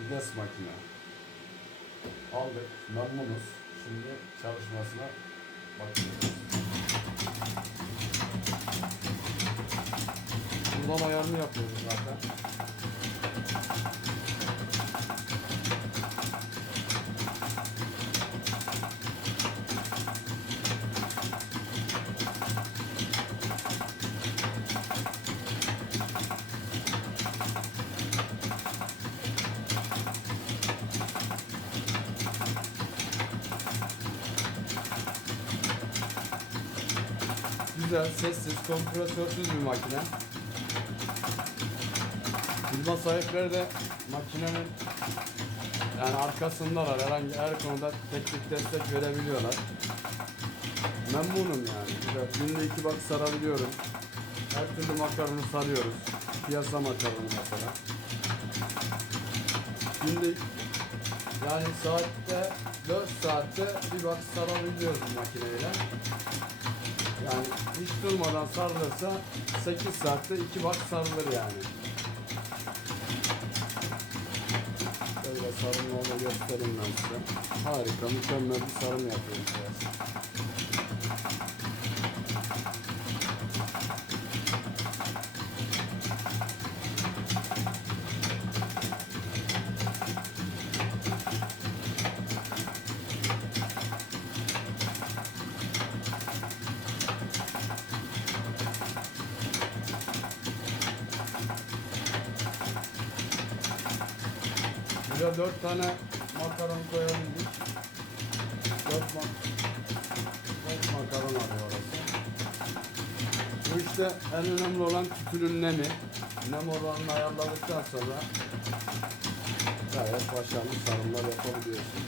Vides makine. Aldık. Memnunuz. Şimdi çalışmasına bakıyoruz. Kullan ayarını yapıyoruz zaten. Güzel, sessiz, kompresörsüz bir makine. Bilma sahipleri de makinenin yani arkasındalar. Herhangi her konuda teknik destek verebiliyorlar. Memnunum yani. Güzel. Günde iki bak sarabiliyorum. Her türlü makarını sarıyoruz. Piyasa makarını mesela. Günde yani saatte 4 saatte bir bak sarabiliyoruz makineyle. Durmadan sarılırsa 8 saatte 2 bak sarılır yani. Böyle sarılma onu göstereyim ben size. Harika, mükemmel bir sarım yapıyoruz Buraya 4 tane makaron koyabildik. 4 mak 4 makaron arıyor orası. Bu işte en önemli olan tütünün nemi. Nem oranını ayarladıktan sonra gayet başarılı sarımlar yapabiliyorsun.